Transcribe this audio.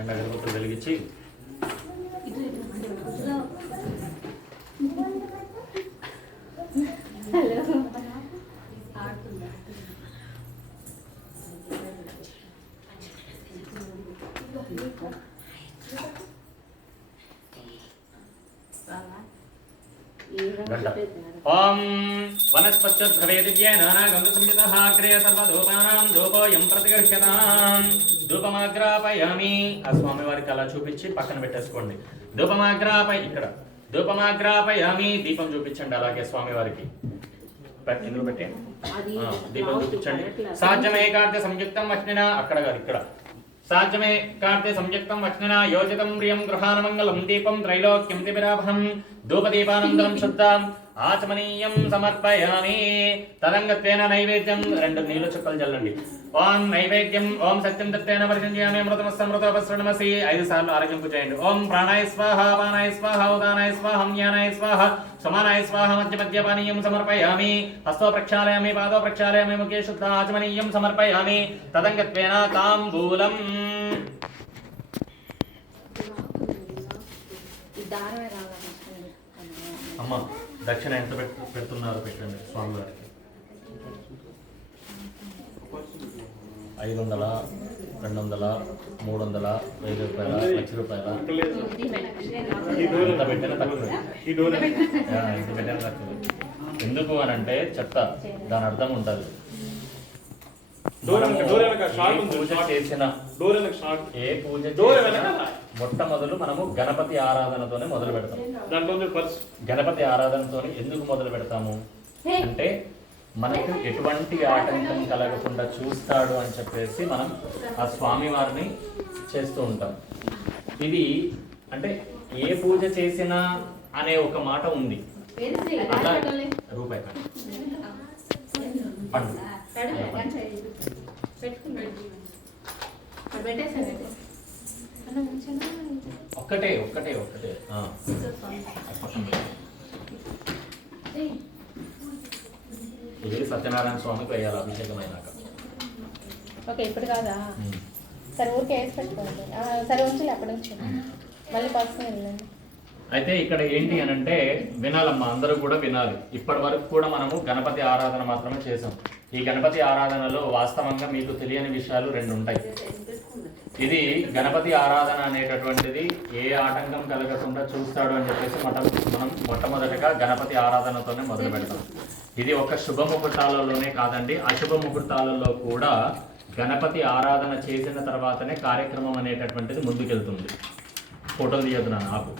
రెండు అగరబత్తులు వెలిగించి ఓం వనస్పత్యుద్భవేదివ్యేన గంధసంయుతః అగ్రే సర్వధూపానాం ధూపోయం ప్రతిగృహ్యతాం. ధూపమాగ్రాపయామి. ఆ స్వామివారికి అలా చూపించి పక్కన పెట్టేసుకోండి. ఇక్కడ ధూపమాగ్రాపయామి. దీపం చూపించండి అలాగే స్వామివారికి ఇందులో పెట్టండి. దీపం చూపించండి. సాధ్యమే కార్తె సంయుక్తం వచ్నినా అక్కడ కాదు ఇక్కడ. సాధ్యమే కార్తె సంయుక్తం వచ్నినా యోజితం ప్రియం గృహానమంగళం దీపం త్రైలోక్యం దివిరాభం ధూపదీపానందరం శుద్ధం ఆచమనీయం సమర్పయామి. తదంగత్వేన నైవేద్యం రెండు నీళ్ళు చుక్కలు చల్లండి. ఓం నైవేద్యం ఓం సత్యం దత్తేన పరిచంజయామి అమృతమస్తమృతోపస్రణమసి 5 సార్లు ఆరగింపు చేయండి. ఓం ప్రాణాయ స్వాహ పానాయ స్వాహ ఉదానాయ స్వాహ జ్ఞానాయ స్వాహ సమానాయ స్వాహ మధ్యమధ్యపానీయం సమర్పయామి. హస్తో ప్రక్షాళయామి పాదో ప్రక్షాళయామి ముఖే శుద్ధ ఆచమనీయం సమర్పయామి. తదంగత్వేన తాంబూలం. అమ్మ దక్షిణ ఎంత పెడుతున్నారో పెట్టండి స్వామివారికి. 500, 200, 300, 1000 రూపాయల, 1,00,000 రూపాయల ఎంత పెట్టినా తక్కువ. ఎంత పెట్టినా తక్కువ. ఎందుకు అని అంటే చెత్త దాని అర్థం ఉంటుంది. ఏ పూజ మొట్టమొదలు మనము గణపతి ఆరాధనతోనే మొదలు పెడతాం. గణపతి ఆరాధనతోనే ఎందుకు మొదలు పెడతాము అంటే మనకు ఎటువంటి ఆటంకం కలగకుండా చూస్తాడు అని చెప్పేసి మనం ఆ స్వామి వారిని చేస్తూ ఉంటాం. ఇది అంటే ఏ పూజ చేసినా అనే ఒక మాట ఉంది. అలా రూపాయి పండు ఒక్కటే ఇది సత్యనారాయణ స్వామికి వేయాలి అభిషేకం అయినాక. ఓకే ఇప్పుడు కాదా? సరే ఊరికే వేసి పెట్టుకోండి. సరే ఉంచాలి అక్కడ నుంచి మళ్ళీ పర్సనల్ వెళ్ళండి. అయితే ఇక్కడ ఏంటి అని అంటే వినాలమ్మా, అందరూ కూడా వినాలి. ఇప్పటి వరకు కూడా మనము గణపతి ఆరాధన మాత్రమే చేసాం. ఈ గణపతి ఆరాధనలో వాస్తవంగా మీకు తెలియని విషయాలు 2 ఉంటాయి. ఇది గణపతి ఆరాధన అనేటటువంటిది ఏ ఆటంకం కలగకుండా చూస్తాడు అని చెప్పేసి మనం మొట్టమొదటిగా గణపతి ఆరాధనతోనే మొదలు పెడతాం. ఇది ఒక శుభ ముహూర్తాలలోనే కాదండి, అశుభ ముహూర్తాలలో కూడా గణపతి ఆరాధన చేసిన తర్వాతనే కార్యక్రమం అనేటటువంటిది ముందుకెళ్తుంది. ఫోటోలు తీయద్దు నాన్న ఆపు.